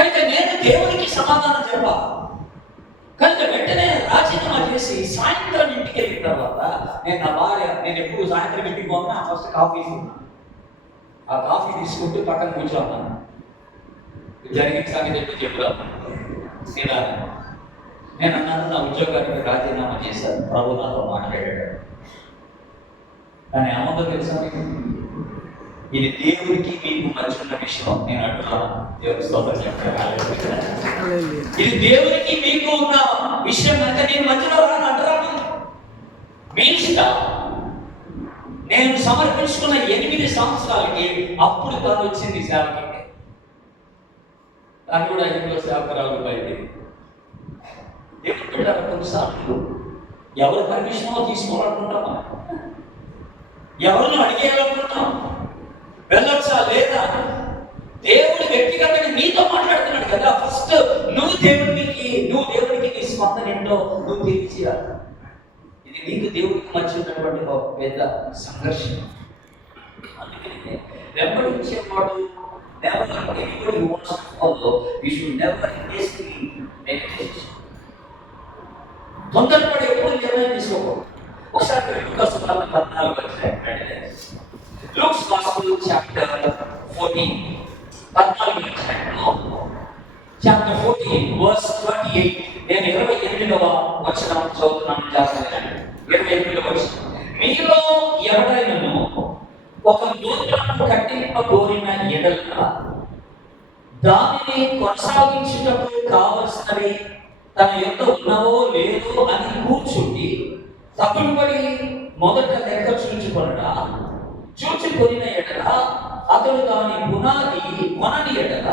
కనుక నేను దేవునికి సమాధానం చెప్పాలి. కనుక వెంటనే రాజీనామా చేసి సాయంత్రం ఇంటికి వెళ్ళిన తర్వాత నేను ఎప్పుడు సాయంత్రం ఇంటికి పోతున్నా ఫస్ట్ కాఫీ తీసుకున్నాను. ఆ కాఫీ తీసుకుంటూ పక్కన కూర్చోన్నాను. జరిగిన సంగతి చెప్తాను. నేను అన్నాను, నా ఉద్యోగానికి రాజీనామా చేశాను, ప్రభు నాతో మాట్లాడాడు. కానీ ఏమన్నా తెలుసా మీకు, ఇది దేవుడికి మీకు మధ్య ఉన్న విషయం. నేను అంటున్నాను, దేవుడి స్తోత్రం చెప్పాను. ఇది దేవుడికి మీకు ఉన్న విషయం కనుక నేను మధ్యలో రాను అంటున్నాను. మీ ఇష్టం. నేను సమర్పించుకున్న 8 సంవత్సరాలకి అప్పుడు తను వచ్చింది సేవకి. తను కూడా 5 సేవకురాలు బయట. దేవుడు కొన్నిసార్లు ఎవరి పర్మిషనో తీసుకోవాలనుకుంటామా, ఎవరిని అడిగేయాలనుకుంటాం, వెళ్ళొచ్చా లేదా? దేవుడు వ్యక్తిగతంగా నీతో మాట్లాడుతున్నాడు కదా. ఫస్ట్ నువ్వు దేవుడికి నీ స్పందన ఏంటో నువ్వు తెలియచేయాలి. ఇది నీకు దేవుడికి మధ్య ఉన్నటువంటి ఒక పెద్ద సంఘర్షణ. అందుకని వెంబడించేవాడు తొందరపడి ఎప్పుడు నిర్ణయం తీసుకోకూడదు. ఒకసారి లూకాసు 14 Luke's Gospel chapter 14 chapter 14 verse 28. నేను 28వ వచనం చదువుతున్నాను. 28వ వచనం. మీలో ఎవరైనాను ఒక నూతనము కట్టింపగోరిన ఎడల దానిని కొనసాగించుటకు కావలసినవి తన యొక్క ఉన్నవో లేదో అని కూర్చుండి తప్పుడుపడి మొదట లెక్క చూచుకొనిన ఎడల అతడు దాని పునాది కొనని ఎడల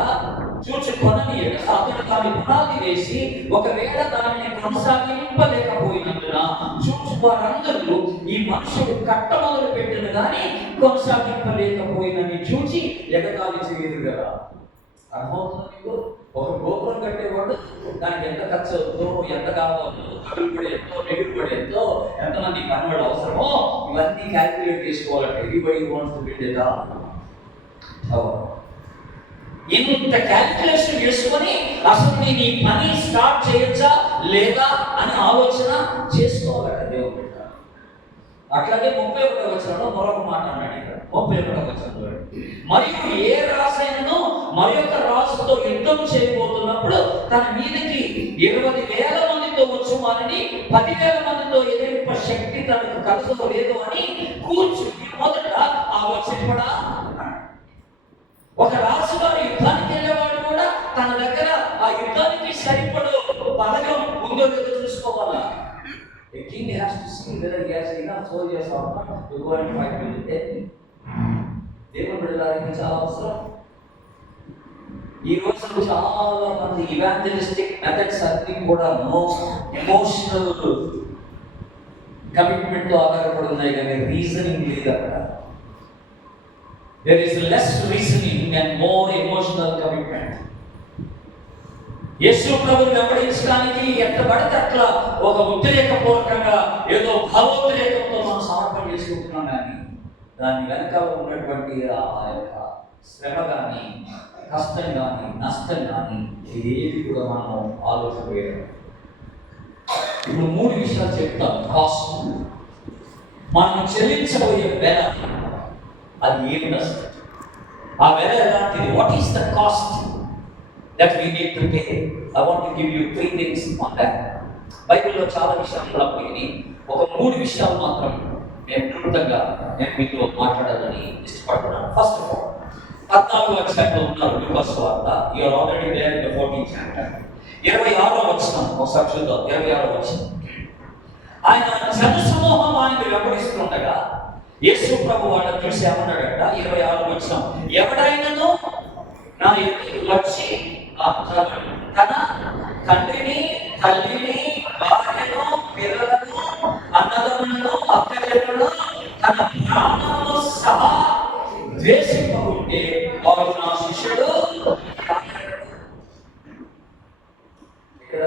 అతడు దాని పునాది వేసి ఒకవేళ దానిని కొనసాగింపలేకపోయినందున చూచువారందరూ ఈ మనుషుడు కట్ట మొదలు పెట్టిన కానీ కొనసాగింపలేకపోయినని చూచి ఎగతాళి చేయరు కదా. అర్థమవుతుంది మీకు? ఒక గోపురం కట్టేవాడు దానికి ఎంత ఖర్చు అవుతుందో, ఎంత కావాలో, కడులు కూడా ఎంతో, నెగులు కూడా ఎంతో, ఎంతమంది పనివాడు అవసరమో ఇవన్నీ క్యాల్కులేట్ చేసుకోవాలంటే everybody wants to build it up. ఇంత క్యాల్కులేషన్ చేసుకొని అసలు నేను ఈ పని స్టార్ట్ చేయొచ్చా లేదా అని ఆలోచన చేసుకోవాలంటే దేవుడు. అట్లాగే 31వ వచనంలో మరొక మాట అన్నాడు. 31వ వచనంలో, మరియు ఏ రాజైనను మరొక రాజుతో యుద్ధం చేయబోతున్నప్పుడు తన మీదకి 20,000 మందితో వచ్చు వారిని 10,000 మందితో ఎదిరింప శక్తి తనకు కలుసో లేదు అని కూర్చుని మొదట ఆలోచించబడా. ఒక రాజుగారు యుద్ధానికి వెళ్ళేవాడు కూడా తన దగ్గర ఆ యుద్ధానికి సరిపడు బలగం ఉందో లేదో చూసుకోవాలా. A king has to see whether he has enough soldiers or not to go and fight with the enemy. దేవుని బిడ్డలారా, చాలా అవసరం. ఈ రోజు చాలా మంది ఇవాంజలిస్టిక్ మెథడ్స్ అన్ని కూడా ఎమోషనల్ కమిట్మెంట్ తో ఆధారపడి ఉన్నాయి, కానీ రీజనింగ్ లేదు అక్కడ. There is less reasoning and more emotional commitment. యేసు ప్రభువుని వెంబడించడానికి ఎంత పడితే అట్లా ఒక ఉద్రేకపూర్వకంగా ఏదో భావోద్రేకంతో మనం సమర్పణ చేసుకుంటున్నాం, కానీ దాని వెనకాల ఉన్నటువంటి ఆ యొక్క శ్రమ కానీ, కష్టం కానీ, నష్టం కానీ ఏది కూడా మనం ఆలోచన వేయడం. ఇప్పుడు 3 విషయాలు చెప్తాం. కాస్ట్, మనం చెల్లించబోయే వెల, అది ఏమి నష్టం, ఆ వెల ఎలాంటిది, what is the cost that we need to pay. I want to give you 3 things on that. బైబిల్లో చాలా విషయాలు ఉన్నప్పటికీ ఒక 3 విషయాలు మాత్రం నేను క్లుప్తంగా మీతో మాట్లాడాలని ఇష్టపడుతున్నాను. ఫస్ట్ ఆఫ్ ఆల్ 14వ అధ్యాయంలో ఉన్నారు లూకాసు వార్త. You are already there in the 14th chapter. 26వ వచనం ఒకసారి చూద్దాం. 26వ వచనం. ఆయన జనసమూహం ఆయన వెంబడిస్తుండగా యేసు ప్రభు వాళ్ళని చూసి ఏమన్నాడట? 26వ వచనం, ఎవడైనాను నా ఎదుటికి వచ్చి తన తండ్రిని, తల్లిని, భార్యను, పిల్లలను, అన్నదమ్ములను, అక్కచెల్లెలను, తన ప్రాణమును సహా ద్వేషింపకుంటే వాడు నా శిష్యుడు. ఇక్కడ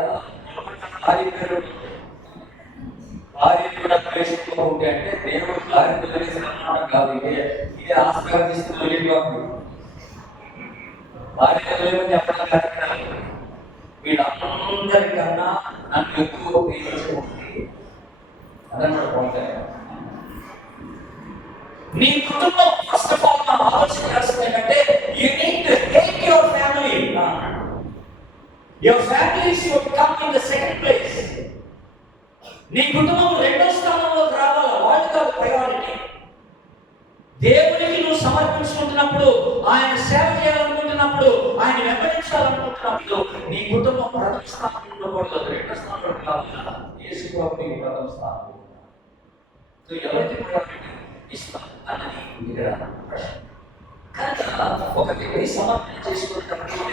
భార్య కూడా ద్వేషింపకుంటే అంటే దేవుడు భార్య ద్వేషించడం కాదు. ఇదే ఆస్కారం తీసుకుని భార్య చెప్పడం అందరికన్నా నన్ను ఎక్కువ ప్రేమించుకుంటే అదన్నమాట పోతాయి. నీ కుటుంబం ఫస్ట్ ఆఫ్ ఆల్ మనం ఆలోచన చేస్తుంది ఏంటంటే you need to hate your family. Your family should come in the second place. నీ కుటుంబం రెండో స్థానంలోకి రావాలా, వాళ్ళు కాదు ప్రయారిటీ. దేవునికి నువ్వు సమర్పించుకుంటున్నప్పుడు, ఆయన సేవ చేయాలనుకుంటున్నప్పుడు, ఆయన వెంబడించాలనుకుంటున్నప్పుడు నీ కుటుంబం ప్రథమ స్థానంలో ఉండకూడదు, రెండో స్థానంలోకి రావాలా. యేసు ప్రభువు ప్రథమ స్థానంలో ఉన్నాడు. ఎవరికి ప్రయారిటీ ఇస్తాం అన్నది ఇక్కడ ప్రశ్న. కనుక ఒక వ్యక్తి సమర్పణ చేసుకుంటున్నప్పుడు